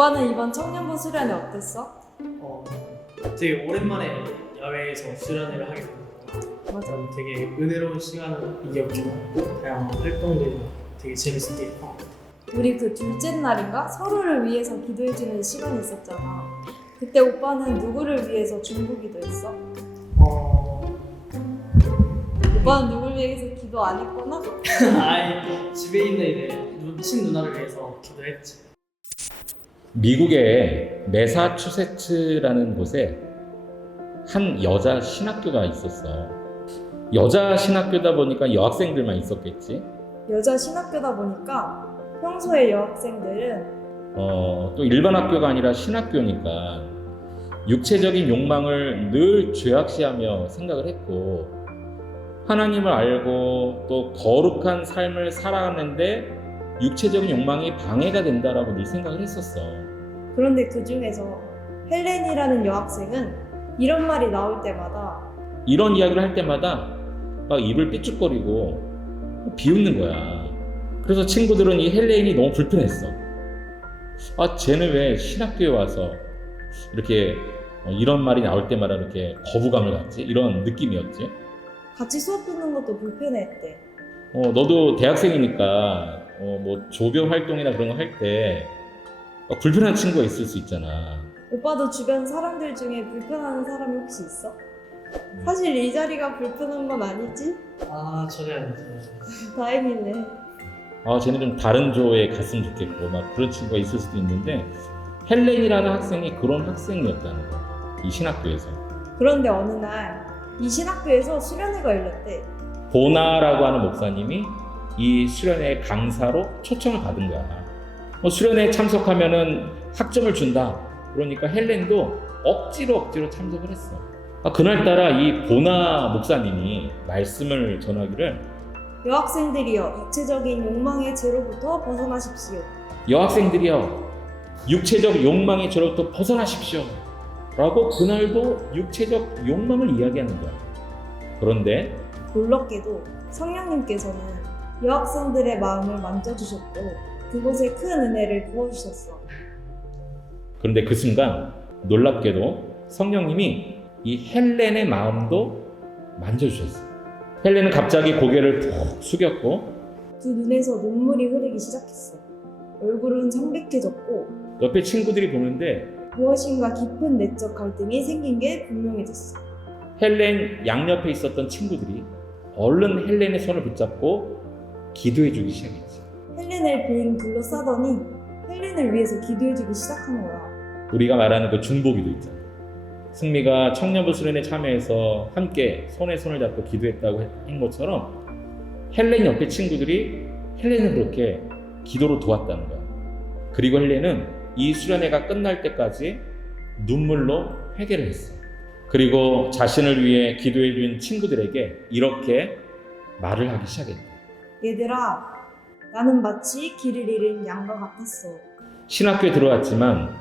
오빠는 이번 청년부 수련회 어땠어? 되게 오랜만에 야외에서 수련회를 하게 됐고 맞아. 되게 은혜로운 시간이었지만 다양한 활동들이 되게 재밌었게 했고 우리 그 둘째 날인가 서로를 위해서 기도해주는 시간이 있었잖아. 그때 오빠는 누구를 위해서 중보기도 했어? 오빠는 누굴 위해서 기도 안 했구나? 아이 집에 있는 이제 친누나를 위해서 기도했지. 미국의 매사추세츠라는 곳에 한 여자 신학교가 있었어. 여자 신학교다 보니까 여학생들만 있었겠지. 여자 신학교다 보니까 평소에 여학생들은 또 일반 학교가 아니라 신학교니까 육체적인 욕망을 늘 죄악시하며 생각을 했고, 하나님을 알고 또 거룩한 삶을 살아가는데 육체적인 욕망이 방해가 된다라고 늘 생각을 했었어. 그런데 그 중에서 헬렌이라는 여학생은 이런 말이 나올 때마다 이런 이야기를 할 때마다 막 입을 삐죽거리고 비웃는 거야. 그래서 친구들은 이 헬렌이 너무 불편했어. 쟤는 왜 신학교에 와서 이렇게 이런 말이 나올 때마다 이렇게 거부감을 갖지? 이런 느낌이었지. 같이 수업 듣는 것도 불편해했대. 너도 대학생이니까 뭐 조교 활동이나 그런 거 할 때 불편한 친구가 있을 수 있잖아. 오빠도 주변 사람들 중에 불편한 사람이 혹시 있어? 사실 이 자리가 불편한 건 아니지? 전혀 아니죠. 다행이네. 쟤는 좀 다른 조에 갔으면 좋겠고 막 그런 친구가 있을 수도 있는데, 헬렌이라는 학생이 그런 학생이었다는 거야, 이 신학교에서. 그런데 어느 날 이 신학교에서 수련회가 열렸대. 보나라고 하는 목사님이 이 수련회 강사로 초청을 받은 거야. 수련회에 참석하면은 학점을 준다. 그러니까 헬렌도 억지로 참석을 했어. 그날따라 이 보나 목사님이 말씀을 전하기를, 여학생들이여 육체적인 욕망의 죄로부터 벗어나십시오. 여학생들이여 육체적 욕망의 죄로부터 벗어나십시오 라고 그날도 육체적 욕망을 이야기하는 거야. 그런데 놀랍게도 성령님께서는 여학생들의 마음을 만져주셨고 그곳에 큰 은혜를 부어주셨어. 그런데 그 순간 놀랍게도 성령님이 이 헬렌의 마음도 만져주셨어요. 헬렌은 갑자기 고개를 푹 숙였고 두 눈에서 눈물이 흐르기 시작했어. 얼굴은 창백해졌고 옆에 친구들이 보는데 무엇인가 깊은 내적 갈등이 생긴 게 분명해졌어. 헬렌 양옆에 있었던 친구들이 얼른 헬렌의 손을 붙잡고 기도해주기 시작했지. 헬렌을 빙 둘러싸더니 헬렌을 위해서 기도해주기 시작한 거야. 우리가 말하는 그 중보기도 있잖아. 승미가 청년부 수련회 참여해서 함께 손에 손을 잡고 기도했다고 한 것처럼 헬렌 옆에 친구들이 헬렌을 그렇게 기도로 도왔다는 거야. 그리고 헬렌은 이 수련회가 끝날 때까지 눈물로 회개를 했어. 그리고 자신을 위해 기도해 준 친구들에게 이렇게 말을 하기 시작했다. 얘들아, 나는 마치 길을 잃은 양과 같았어. 신학교에 들어왔지만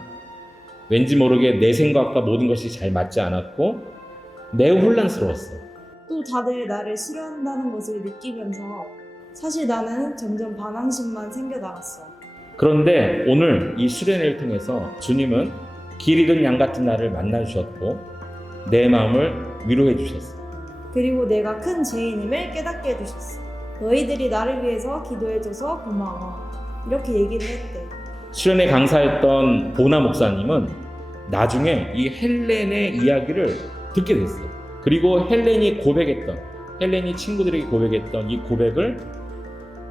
왠지 모르게 내 생각과 모든 것이 잘 맞지 않았고 매우 혼란스러웠어. 또 다들 나를 싫어한다는 것을 느끼면서 사실 나는 점점 반항심만 생겨나갔어. 그런데 오늘 이 수련회를 통해서 주님은 길 잃은 양 같은 나를 만나 주셨고 내 마음을 위로해 주셨어. 그리고 내가 큰 죄인임을 깨닫게 해주셨어. 너희들이 나를 위해서 기도해줘서 고마워. 이렇게 얘기를 했대. 수련회 강사였던 보나 목사님은 나중에 이 헬렌의 이야기를 듣게 됐어. 그리고 헬렌이 친구들에게 고백했던 이 고백을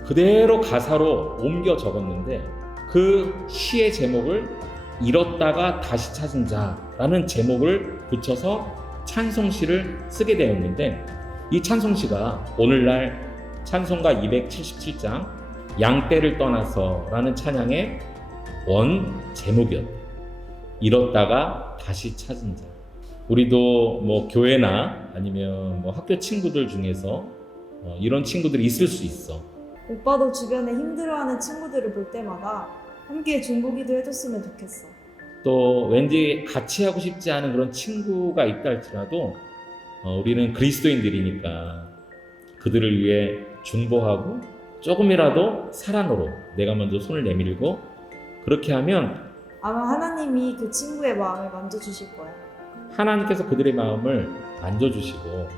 그대로 가사로 옮겨 적었는데, 그 시의 제목을 잃었다가 다시 찾은 자라는 제목을 붙여서 찬송시를 쓰게 되었는데, 이 찬송시가 오늘날 찬송가 277장 양떼를 떠나서 라는 찬양의 원 제목이었다. 잃었다가 다시 찾은 자. 우리도 뭐 교회나 아니면 뭐 학교 친구들 중에서 이런 친구들이 있을 수 있어. 오빠도 주변에 힘들어하는 친구들을 볼 때마다 함께 중보기도 해줬으면 좋겠어. 또 왠지 같이 하고 싶지 않은 그런 친구가 있다 할지라도 우리는 그리스도인들이니까 그들을 위해 중보하고 조금이라도 사랑으로 내가 먼저 손을 내밀고 그렇게 하면 아마 하나님이 그 친구의 마음을 만져주실 거야. 하나님께서 그들의 마음을 만져주시고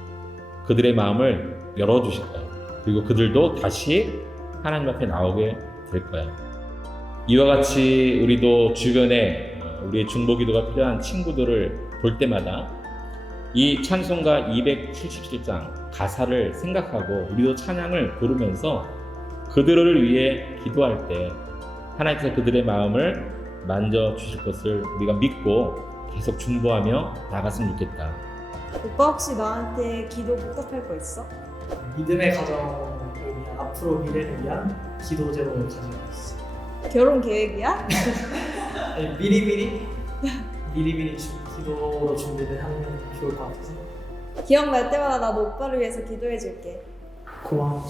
그들의 마음을 열어주실 거예요. 그리고 그들도 다시 하나님 앞에 나오게 될 거예요. 이와 같이 우리도 주변에 우리의 중보기도가 필요한 친구들을 볼 때마다 이 찬송가 277장 가사를 생각하고 우리도 찬양을 부르면서 그들을 위해 기도할 때 하나님께서 그들의 마음을 만져주실 것을 우리가 믿고 계속 중보하며 나갔으면 좋겠다. 오빠 혹시 나한테 기도 부탁할 거 있어? 믿음의 가정을 위한 앞으로 미래를 위한 기도 제목을 가지고 있어. 결혼 계획이야? 아니, 미리미리 기도로 준비를 하면 좋을 것 같아서. 기억날 때마다 나도 오빠를 위해서 기도해 줄게. 고마워.